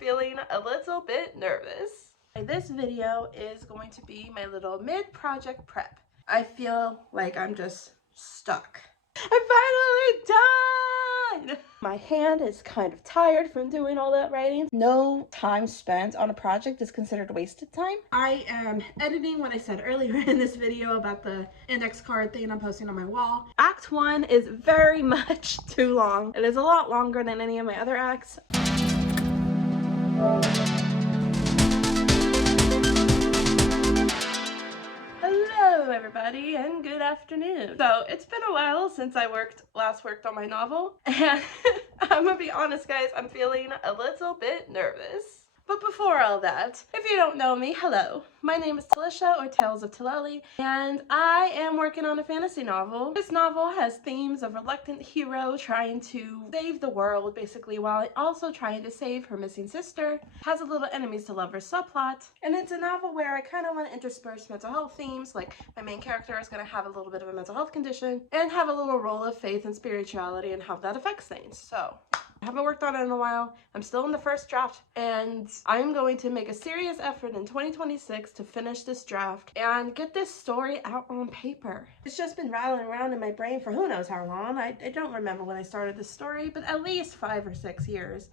feeling a little bit nervous. This video is going to be my little mid-project prep. I feel like I'm just stuck. I'm finally done! My hand is kind of tired from doing all that writing. No time spent on a project is considered wasted time. I am editing what I said earlier in this video about the index card thing I'm posting on my wall. Act 1 is very much too long. It is a lot longer than any of my other acts. Hello everybody and good afternoon. So it's been a while since I last worked on my novel, and I'm gonna be honest guys, I'm feeling a little bit nervous. But before all that, if you don't know me, hello. My name is Talisha, or Tales of Tilali, and I am working on a fantasy novel. This novel has themes of a reluctant hero trying to save the world, basically, while also trying to save her missing sister. Has a little enemies to lovers subplot, and it's a novel where I kind of want to intersperse mental health themes, like my main character is going to have a little bit of a mental health condition, and have a little role of faith and spirituality and how that affects things. So I haven't worked on it in a while. I'm still in the first draft, and I'm going to make a serious effort in 2026 to finish this draft and get this story out on paper. It's just been rattling around in my brain for who knows how long. I don't remember when I started this story, but at least 5 or 6 years.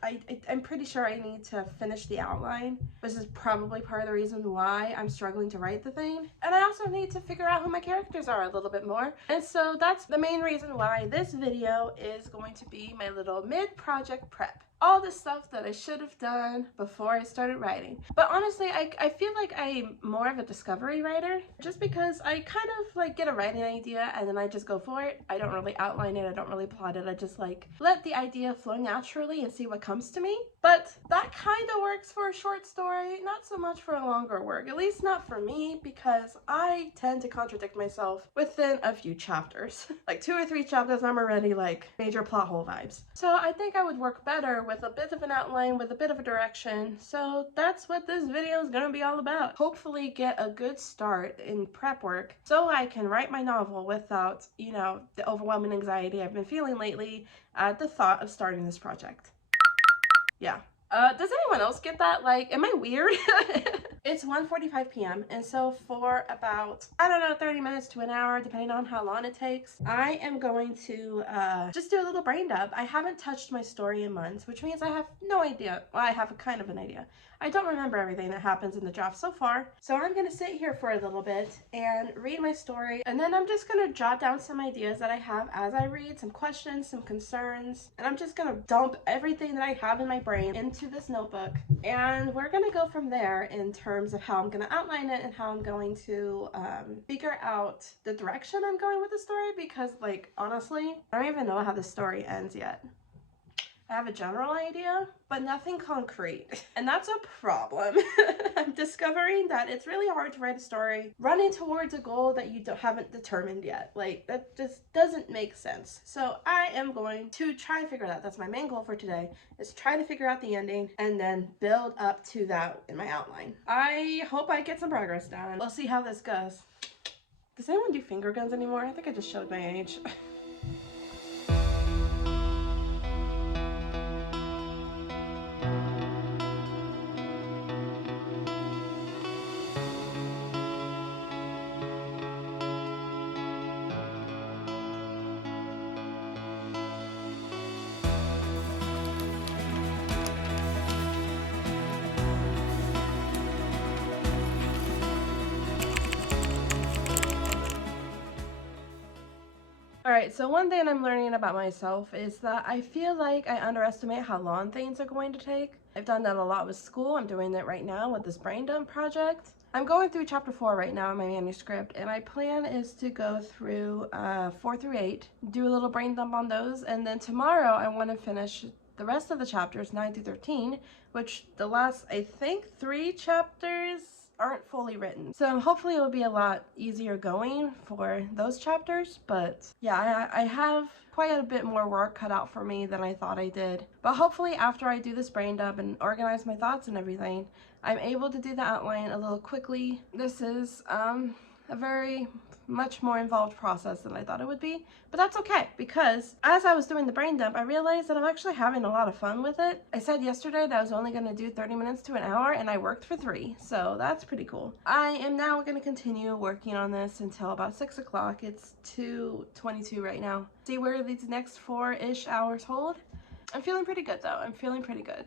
I'm pretty sure I need to finish the outline, which is probably part of the reason why I'm struggling to write the thing. And I also need to figure out who my characters are a little bit more. And so that's the main reason why this video is going to be my little mid-project prep. All the stuff that I should have done before I started writing. But honestly, I feel like I'm more of a discovery writer, just because I kind of like get a writing idea and then I just go for it. I don't really outline it, I don't really plot it, I just like let the idea flow naturally and see what comes to me. But that kind of works for a short story, not so much for a longer work, at least not for me, because I tend to contradict myself within a few chapters. Like 2 or 3 chapters, I'm already like major plot hole vibes. So I think I would work better with a bit of an outline, with a bit of a direction. So that's what this video is gonna be all about. Hopefully get a good start in prep work so I can write my novel without, you know, the overwhelming anxiety I've been feeling lately at the thought of starting this project. Yeah. Does anyone else get that? Like, am I weird? It's 1:45 p.m. and so for about, I don't know, 30 minutes to an hour, depending on how long it takes, I am going to just do a little brain dump. I haven't touched my story in months, which means I have no idea. Well, I have a kind of an idea. I don't remember everything that happens in the draft so far. So I'm gonna sit here for a little bit and read my story, and then I'm just gonna jot down some ideas that I have as I read, some questions, some concerns, and I'm just gonna dump everything that I have in my brain into this notebook, and we're gonna go from there in terms of how I'm gonna outline it and how I'm going to figure out the direction I'm going with the story, because like honestly, I don't even know how the story ends yet. I have a general idea, but nothing concrete. And that's a problem. I'm discovering that it's really hard to write a story running towards a goal that you haven't determined yet. Like, that just doesn't make sense. So I am going to try and figure it out. That's my main goal for today, is try to figure out the ending and then build up to that in my outline. I hope I get some progress done. We'll see how this goes. Does anyone do finger guns anymore? I think I just showed my age. Alright, so one thing I'm learning about myself is that I feel like I underestimate how long things are going to take. I've done that a lot with school. I'm doing it right now with this brain dump project. I'm going through chapter 4 right now in my manuscript, and my plan is to go through 4 through 8, do a little brain dump on those, and then tomorrow I want to finish the rest of the chapters, 9 through 13, which the last, I think, 3 chapters aren't fully written. So hopefully it will be a lot easier going for those chapters, but yeah, I have quite a bit more work cut out for me than I thought I did. But hopefully after I do this brain dump and organize my thoughts and everything, I'm able to do the outline a little quickly. This is a very much more involved process than I thought it would be, but that's okay, because as I was doing the brain dump, I realized that I'm actually having a lot of fun with it. I said yesterday that I was only going to do 30 minutes to an hour, and I worked for 3, so that's pretty cool. I am now going to continue working on this until about 6 o'clock. It's 2:22 right now. See where these next 4-ish hours hold. I'm feeling pretty good though. I'm feeling pretty good.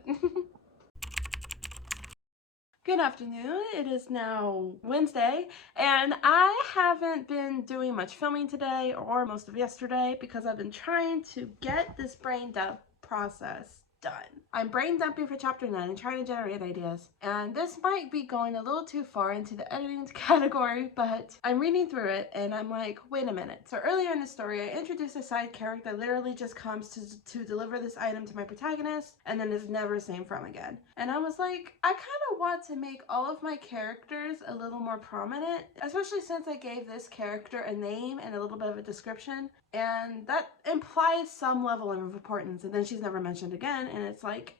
Good afternoon. It is now Wednesday, and I haven't been doing much filming today or most of yesterday because I've been trying to get this brain dump process done. I'm brain dumping for chapter 9 and trying to generate ideas, and this might be going a little too far into the editing category, but I'm reading through it and I'm like, wait a minute. So earlier in the story, I introduced a side character that literally just comes to deliver this item to my protagonist and then is never seen from again. And I was like, I kind of want to make all of my characters a little more prominent, especially since I gave this character a name and a little bit of a description, and that implies some level of importance, and then she's never mentioned again, and it's like,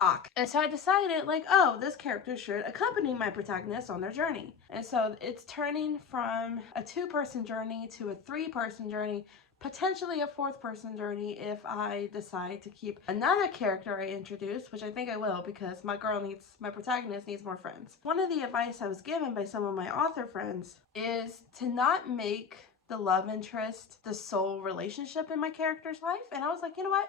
ok. And so I decided, like, oh, this character should accompany my protagonist on their journey. And so it's turning from a 2-person journey to a 3-person journey, potentially a 4th-person journey if I decide to keep another character I introduced, which I think I will, because my protagonist needs more friends. One of the advice I was given by some of my author friends is to not make the love interest the sole relationship in my character's life, and I was like, you know what?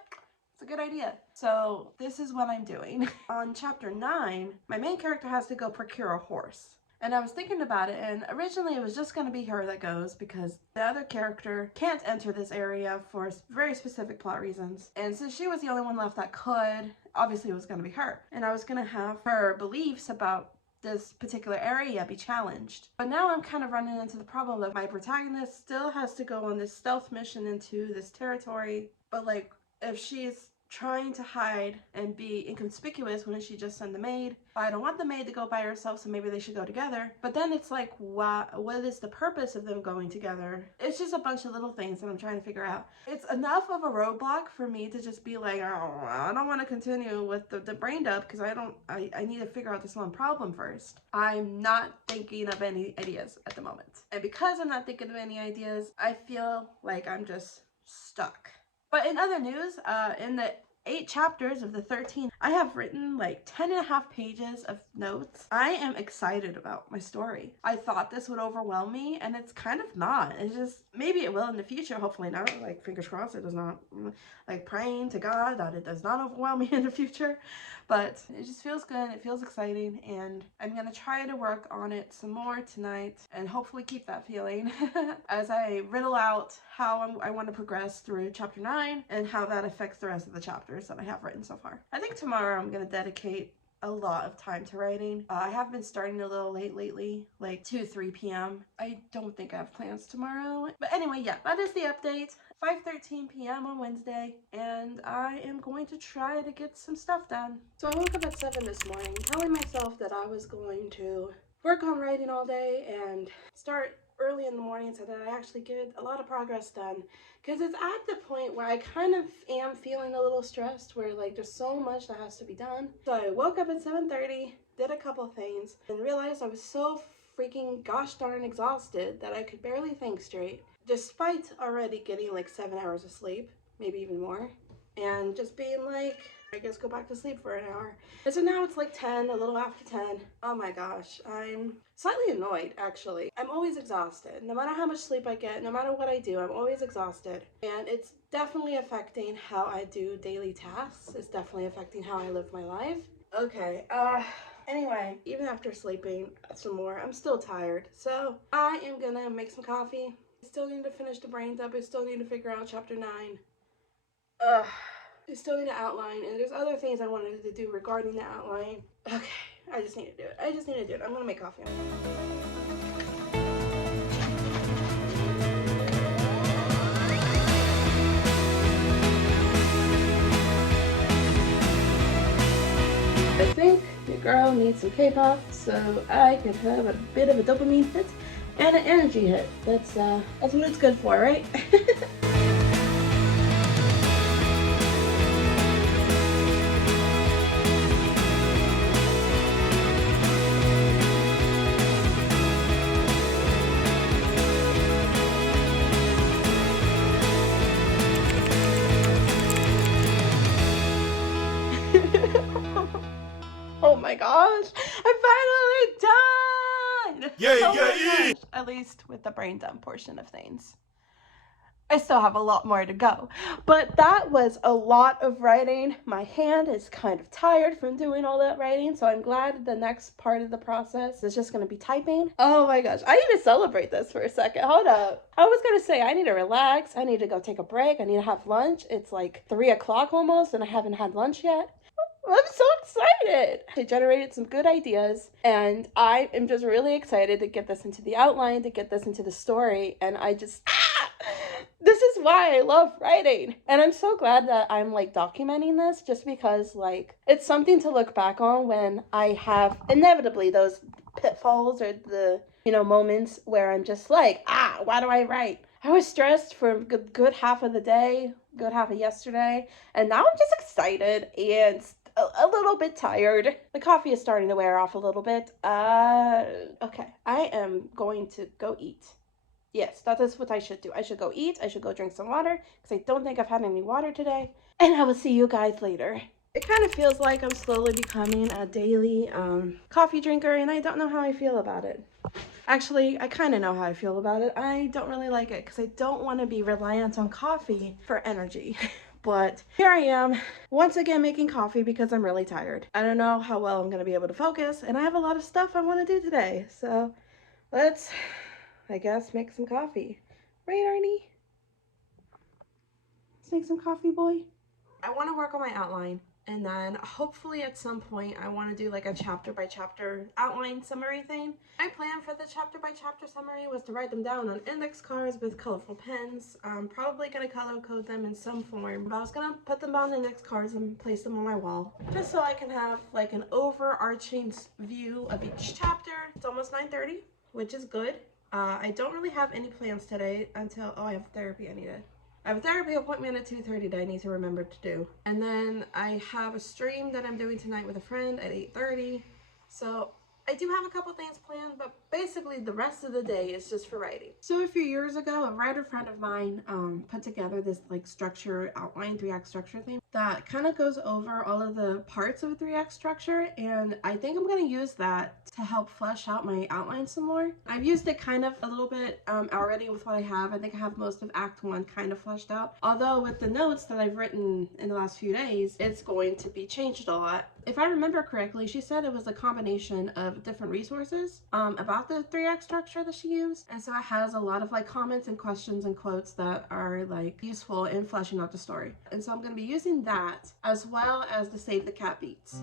It's a good idea. So this is what I'm doing. On chapter 9, my main character has to go procure a horse. And I was thinking about it, and originally it was just going to be her that goes because the other character can't enter this area for very specific plot reasons. And since she was the only one left that could, obviously it was going to be her. And I was going to have her beliefs about this particular area be challenged. But now I'm kind of running into the problem that my protagonist still has to go on this stealth mission into this territory, but like, if she's trying to hide and be inconspicuous, wouldn't she just send the maid? I don't want the maid to go by herself, so maybe they should go together. But then it's like, what is the purpose of them going together? It's just a bunch of little things that I'm trying to figure out. It's enough of a roadblock for me to just be like, oh, I don't want to continue with the brain dump because I need to figure out this one problem first. I'm not thinking of any ideas at the moment. And because I'm not thinking of any ideas, I feel like I'm just stuck. But in other news, in the 8 chapters of the 13, I have written like 10.5 pages of notes. I am excited about my story. I thought this would overwhelm me, and it's kind of not. It's just, maybe it will in the future, hopefully not. Like, fingers crossed it does not. Like, praying to God that it does not overwhelm me in the future. But it just feels good, it feels exciting, and I'm gonna try to work on it some more tonight and hopefully keep that feeling as I riddle out how I want to progress through chapter 9 and how that affects the rest of the chapters that I have written so far. I think tomorrow I'm gonna dedicate a lot of time to writing. I have been starting a little late lately, like 2-3 p.m. I don't think I have plans tomorrow. But anyway, yeah, that is the update. 5:13 p.m. on Wednesday, and I am going to try to get some stuff done. So I woke up at 7 this morning telling myself that I was going to work on writing all day and start early in the morning so that I actually get a lot of progress done, because it's at the point where I kind of am feeling a little stressed, where like there's so much that has to be done. So I woke up at 7:30, did a couple things, and realized I was so freaking gosh darn exhausted that I could barely think straight, despite already getting like 7 hours of sleep, maybe even more, and just being like, I guess go back to sleep for an hour. And so now it's like 10, a little after 10. Oh my gosh, I'm slightly annoyed actually. I'm always exhausted. No matter how much sleep I get, no matter what I do, I'm always exhausted. And it's definitely affecting how I do daily tasks. It's definitely affecting how I live my life. Okay, anyway, even after sleeping some more, I'm still tired. So I am gonna make some coffee. I still need to finish the brain dump. I still need to figure out chapter 9. I still need to outline, and there's other things I wanted to do regarding the outline. Okay, I just need to do it. I just need to do it. I'm gonna make coffee. I think your girl needs some K-pop, so I could have a bit of a dopamine hit and an energy hit. That's what it's good for, right? Oh my gosh, I'm finally done! Yeah, Oh yeah, my yeah. gosh. At least with the brain dump portion of things. I still have a lot more to go, but that was a lot of writing. My hand is kind of tired from doing all that writing, so I'm glad the next part of the process is just going to be typing. Oh my gosh, I need to celebrate this for a second. Hold up. I was going to say I need to relax. I need to go take a break. I need to have lunch. It's like 3 o'clock almost, and I haven't had lunch yet. I'm so excited. I generated some good ideas, and I am just really excited to get this into the outline, to get this into the story, and this is why I love writing. And I'm so glad that I'm like documenting this, just because like it's something to look back on when I have inevitably those pitfalls or the moments where I'm just like, why do I write? I was stressed for a good half of the day, good half of yesterday, and now I'm just excited and a little bit tired. The coffee is starting to wear off a little bit. Okay, I am going to go eat. Yes, that is what I should do. I should go eat. I should go drink some water because I don't think I've had any water today. And I will see you guys later. It kind of feels like I'm slowly becoming a daily coffee drinker, and I don't know how I feel about it. Actually, I kind of know how I feel about it. I don't really like it because I don't want to be reliant on coffee for energy. But here I am, once again making coffee because I'm really tired. I don't know how well I'm going to be able to focus, and I have a lot of stuff I want to do today. So let's, I guess, make some coffee. Right, Arnie? Let's make some coffee, boy. I want to work on my outline, and then hopefully at some point I want to do like a chapter by chapter outline summary thing. My plan for the chapter by chapter summary was to write them down on index cards with colorful pens. I'm probably going to color code them in some form, but I was going to put them on index cards and place them on my wall just so I can have like an overarching view of each chapter. It's almost 9:30, which is good. I don't really have any plans today until, I have therapy I have a therapy appointment at 2:30 that I need to remember to do. And then I have a stream that I'm doing tonight with a friend at 8:30. So I do have a couple things planned, but basically the rest of the day is just for writing. So a few years ago, a writer friend of mine put together this like structure outline, 3-act structure thing that kind of goes over all of the parts of a 3-act structure. And I think I'm going to use that to help flesh out my outline some more. I've used it kind of a little bit already with what I have. I think I have most of Act 1 kind of fleshed out. Although with the notes that I've written in the last few days, it's going to be changed a lot. If I remember correctly, she said it was a combination of different resources about the 3-act structure that she used. And so it has a lot of like comments and questions and quotes that are like useful in fleshing out the story. And so I'm going to be using that as well as the Save the Cat beats.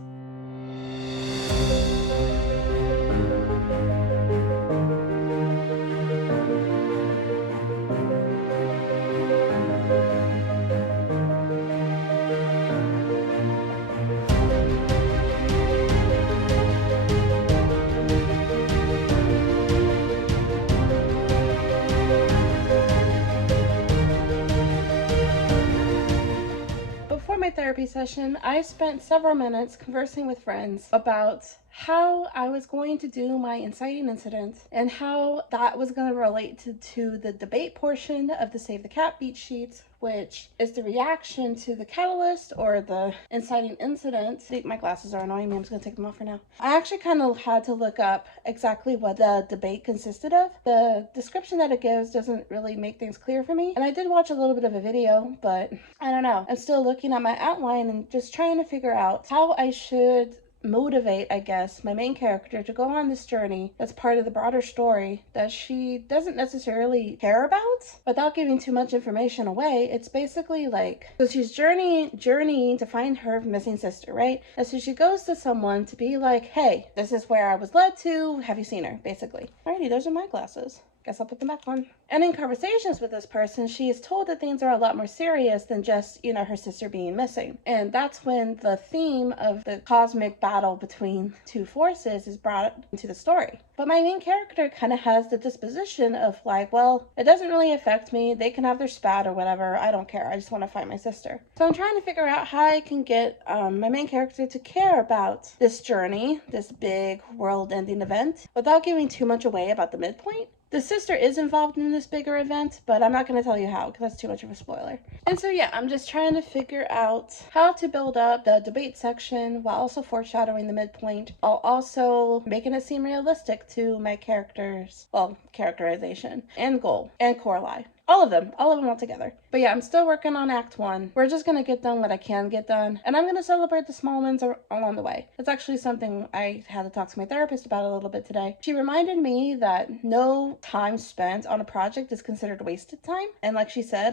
Before my therapy session, I spent several minutes conversing with friends about how I was going to do my inciting incident and how that was going to relate to the debate portion of the Save the Cat beat sheet, which is the reaction to the catalyst or the inciting incident. See, my glasses are annoying me. I'm just going to take them off for now. I actually kind of had to look up exactly what the debate consisted of. The description that it gives doesn't really make things clear for me. And I did watch a little bit of a video, but I don't know. I'm still looking at my outline and just trying to figure out how I should motivate, I guess, my main character to go on this journey that's part of the broader story that she doesn't necessarily care about. Without giving too much information away, it's basically like, so she's journeying to find her missing sister, right? And so she goes to someone to be like, hey, this is where I was led to, have you seen her, basically. Alrighty, those are my glasses. Guess I'll put them back on. And in conversations with this person, she is told that things are a lot more serious than just, her sister being missing. And that's when the theme of the cosmic battle between two forces is brought into the story. But my main character kind of has the disposition of like, well, it doesn't really affect me. They can have their spat or whatever. I don't care. I just want to find my sister. So I'm trying to figure out how I can get my main character to care about this journey, this big world-ending event, without giving too much away about the midpoint. The sister is involved in the this bigger event, but I'm not going to tell you how because that's too much of a spoiler. And so yeah, I'm just trying to figure out how to build up the debate section while also foreshadowing the midpoint, while also making it seem realistic to my characters, well, characterization and goal and core lie. All of them all together. But yeah, I'm still working on Act 1. We're just gonna get done what I can get done, and I'm gonna celebrate the small wins along the way. That's actually something I had to talk to my therapist about a little bit today. She reminded me that no time spent on a project is considered wasted time. And like she said,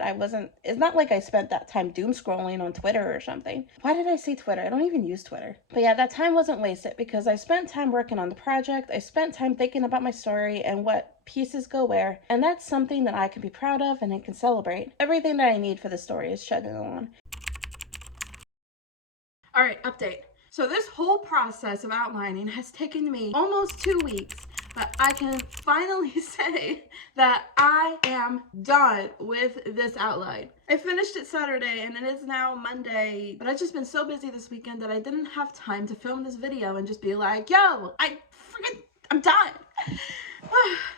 it's not like I spent that time doom scrolling on Twitter or something. Why did I say Twitter? I don't even use Twitter. But yeah, that time wasn't wasted because I spent time working on the project. I spent time thinking about my story and what pieces go where, and that's something that I can be proud of and I can celebrate. Everything that I need for the story is chugging along. All right, update. So this whole process of outlining has taken me almost 2 weeks, but I can finally say that I am done with this outline. I finished it Saturday and it is now Monday, but I've just been so busy this weekend that I didn't have time to film this video and just be like, yo, I'm done.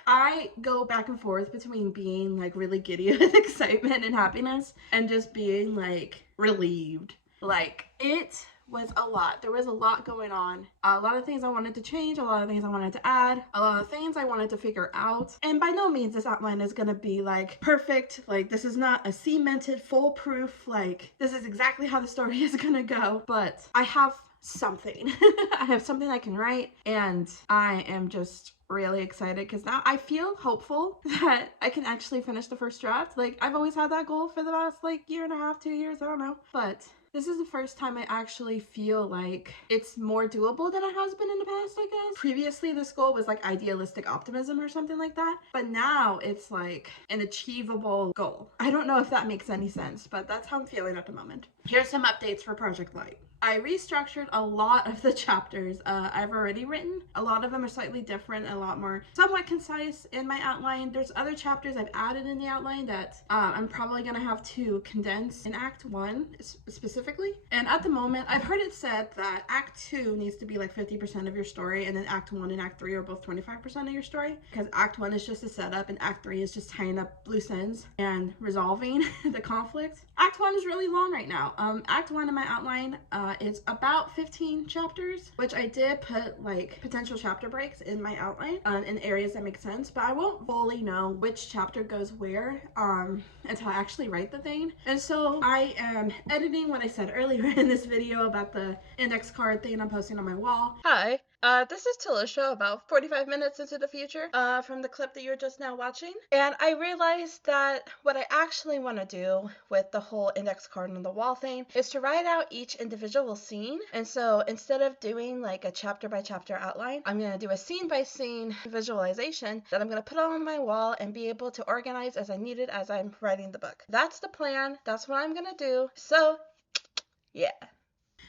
I go back and forth between being like really giddy with excitement and happiness and just being like relieved. Like, it was a lot. There was a lot going on. A lot of things I wanted to change, a lot of things I wanted to add, a lot of things I wanted to figure out. And by no means this outline is gonna be like perfect. Like, this is not a cemented, foolproof, like this is exactly how the story is gonna go. But I have something. I have something I can write, and I am just really excited because now I feel hopeful that I can actually finish the first draft. Like, I've always had that goal for the last like year and a half, 2 years, I don't know. But this is the first time I actually feel like it's more doable than it has been in the past, I guess. Previously, this goal was like idealistic optimism or something like that. But now it's like an achievable goal. I don't know if that makes any sense, but that's how I'm feeling at the moment. Here's some updates for Project Light. I restructured a lot of the chapters I've already written. A lot of them are slightly different, a lot more somewhat concise in my outline. There's other chapters I've added in the outline that I'm probably gonna have to condense in Act 1 specifically. And at the moment, I've heard it said that Act 2 needs to be like 50% of your story, and then Act 1 and Act 3 are both 25% of your story, because Act 1 is just a setup and Act 3 is just tying up loose ends and resolving the conflict. Act 1 is really long right now. Act 1 in my outline is about 15 chapters, which I did put like potential chapter breaks in my outline in areas that make sense, but I won't fully know which chapter goes where until I actually write the thing. And so I am editing what I said earlier in this video about the index card thing I'm posting on my wall. Hi. This is Talisha about 45 minutes into the future from the clip that you're just now watching. And I realized that what I actually want to do with the whole index card on the wall thing is to write out each individual scene. And so instead of doing like a chapter by chapter outline, I'm going to do a scene by scene visualization that I'm going to put on my wall and be able to organize as I need it as I'm writing the book. That's the plan. That's what I'm going to do. So yeah.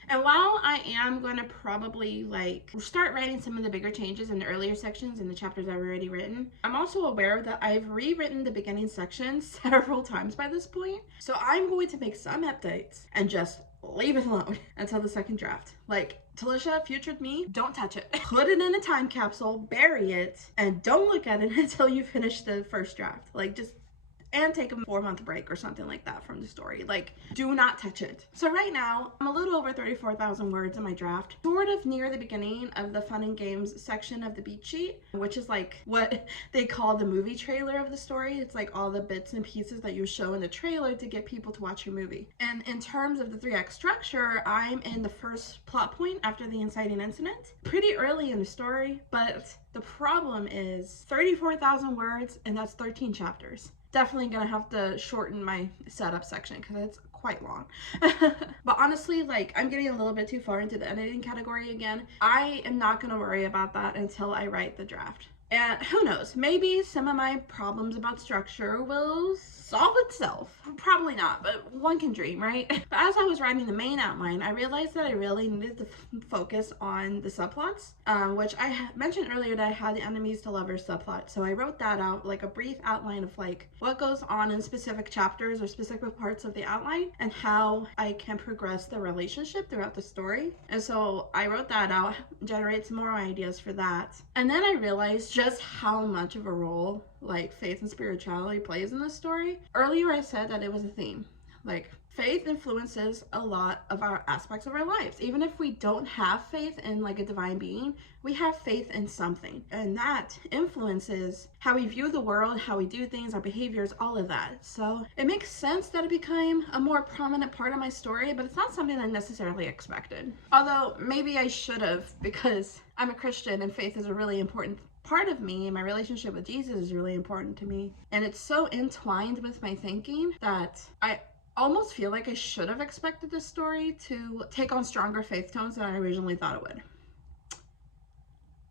And while I am going to probably like start writing some of the bigger changes in the earlier sections in the chapters I've already written, I'm also aware that I've rewritten the beginning section several times by this point. So I'm going to make some updates and just leave it alone until the second draft. Like, Talisha, future me, don't touch it. Put it in a time capsule, bury it, and don't look at it until you finish the first draft. Like, just and take a 4-month break or something like that from the story. Like, do not touch it. So right now, I'm a little over 34,000 words in my draft, sort of near the beginning of the fun and games section of the beat sheet, which is like what they call the movie trailer of the story. It's like all the bits and pieces that you show in the trailer to get people to watch your movie. And in terms of the 3-act structure, I'm in the first plot point after the inciting incident, pretty early in the story, but the problem is 34,000 words and that's 13 chapters. Definitely gonna have to shorten my setup section because it's quite long. But honestly, like, I'm getting a little bit too far into the editing category again. I am not gonna worry about that until I write the draft. And who knows, maybe some of my problems about structure will solve itself. Probably not, but one can dream, right? But as I was writing the main outline, I realized that I really needed to focus on the subplots, which I mentioned earlier that I had the enemies to lovers subplot. So I wrote that out, like a brief outline of like what goes on in specific chapters or specific parts of the outline and how I can progress the relationship throughout the story. And so I wrote that out, generate some more ideas for that. And then I realized just how much of a role like faith and spirituality plays in this story. Earlier I said that it was a theme. Like, faith influences a lot of our aspects of our lives. Even if we don't have faith in like a divine being, we have faith in something. And that influences how we view the world, how we do things, our behaviors, all of that. So it makes sense that it became a more prominent part of my story, but it's not something I necessarily expected. Although maybe I should have, because I'm a Christian and faith is a really important part of me, and my relationship with Jesus is really important to me. And it's so entwined with my thinking that I almost feel like I should have expected this story to take on stronger faith tones than I originally thought it would.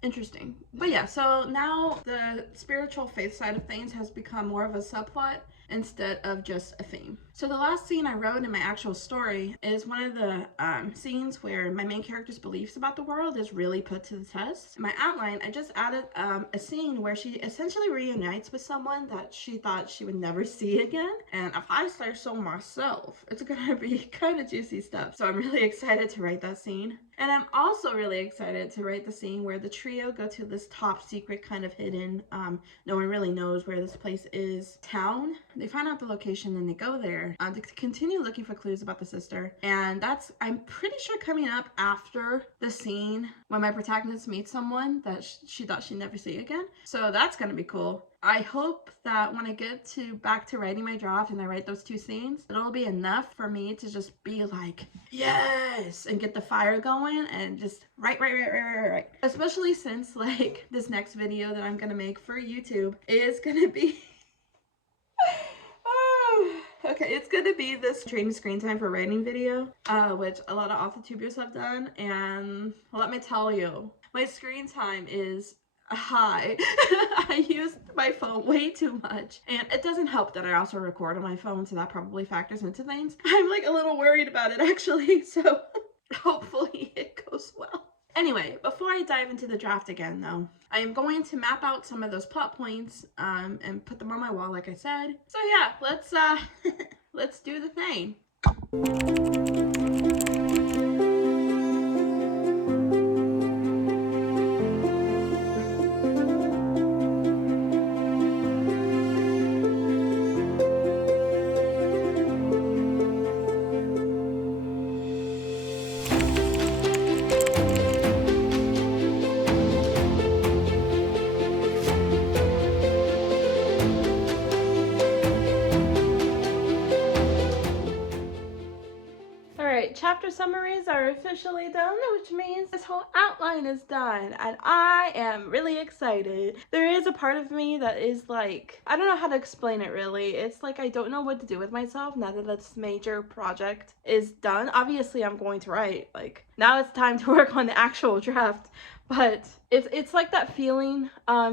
Interesting. But yeah, so now the spiritual faith side of things has become more of a subplot instead of just a theme. So the last scene I wrote in my actual story is one of the scenes where my main character's beliefs about the world is really put to the test. In my outline, I just added a scene where she essentially reunites with someone that she thought she would never see again. And if I say so myself, it's gonna be kind of juicy stuff. So I'm really excited to write that scene. And I'm also really excited to write the scene where the trio go to this top secret kind of hidden, no one really knows where this place is, town. They find out the location and they go there to continue looking for clues about the sister. And that's, I'm pretty sure, coming up after the scene when my protagonist meets someone that she thought she'd never see again. So that's gonna be cool. I hope that when I get back to writing my draft and I write those two scenes, it'll be enough for me to just be like, yes, and get the fire going and just write. Especially since like this next video that I'm gonna make for YouTube is gonna be okay, it's gonna be this trading screen time for writing video, which a lot of author-tubers have done, and let me tell you, my screen time is high. I use my phone way too much, and it doesn't help that I also record on my phone, so that probably factors into things. I'm like a little worried about it actually, so hopefully it goes well. Anyway, before I dive into the draft again though, I am going to map out some of those plot points and put them on my wall like I said. So yeah, let's do the thing. Chapter summaries are officially done, which means this whole outline is done, and I am really excited. There is a part of me that is like, I don't know how to explain it really. It's like I don't know what to do with myself now that this major project is done. Obviously I'm going to write, like, now it's time to work on the actual draft. But it's like that feeling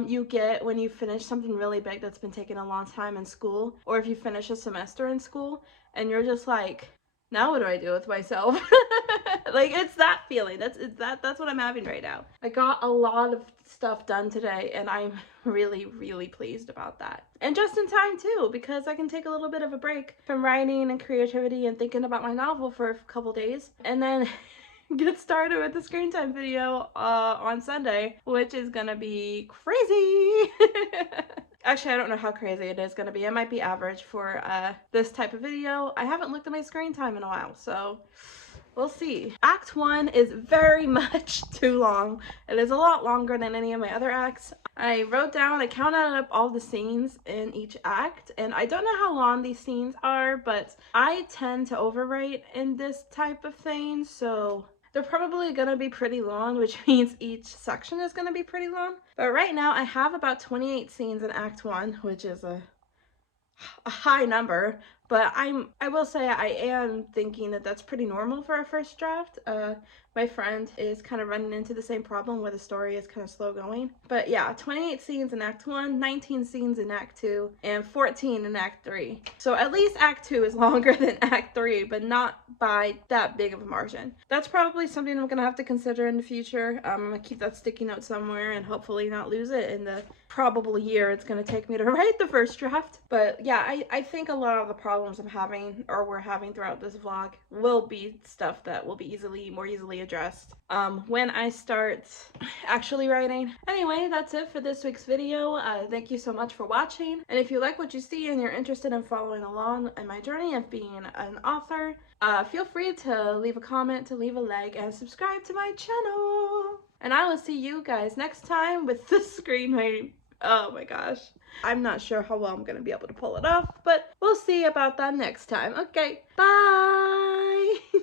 you get when you finish something really big that's been taking a long time in school, or if you finish a semester in school and you're just like, now what do I do with myself? Like, it's that feeling. That's what I'm having right now. I got a lot of stuff done today, and I'm really, really pleased about that. And just in time too, because I can take a little bit of a break from writing and creativity and thinking about my novel for a couple days, and then get started with the screen time video on Sunday, which is gonna be crazy. Actually, I don't know how crazy it is gonna be. It might be average for this type of video. I haven't looked at my screen time in a while, so we'll see. Act 1 is very much too long. It is a lot longer than any of my other acts. I counted up all the scenes in each act, and I don't know how long these scenes are, but I tend to overwrite in this type of thing, so they're probably gonna be pretty long, which means each section is gonna be pretty long. But right now I have about 28 scenes in Act 1, which is a high number, but I will say I am thinking that that's pretty normal for a first draft. My friend is kind of running into the same problem where the story is kind of slow going. But yeah, 28 scenes in Act 1, 19 scenes in Act 2, and 14 in Act 3. So at least Act 2 is longer than Act 3, but not by that big of a margin. That's probably something I'm gonna have to consider in the future. I'm gonna keep that sticky note somewhere and hopefully not lose it in the probable year it's gonna take me to write the first draft. But yeah, I think a lot of the problems I'm having, or we're having throughout this vlog, will be stuff that will be more easily addressed when I start actually writing. Anyway, that's it for this week's video. Thank you so much for watching, and if you like what you see and you're interested in following along in my journey of being an author, feel free to leave a comment, to leave a like, and subscribe to my channel. And I will see you guys next time with the screenwriting. Oh my gosh. I'm not sure how well I'm going to be able to pull it off, but we'll see about that next time. Okay, bye!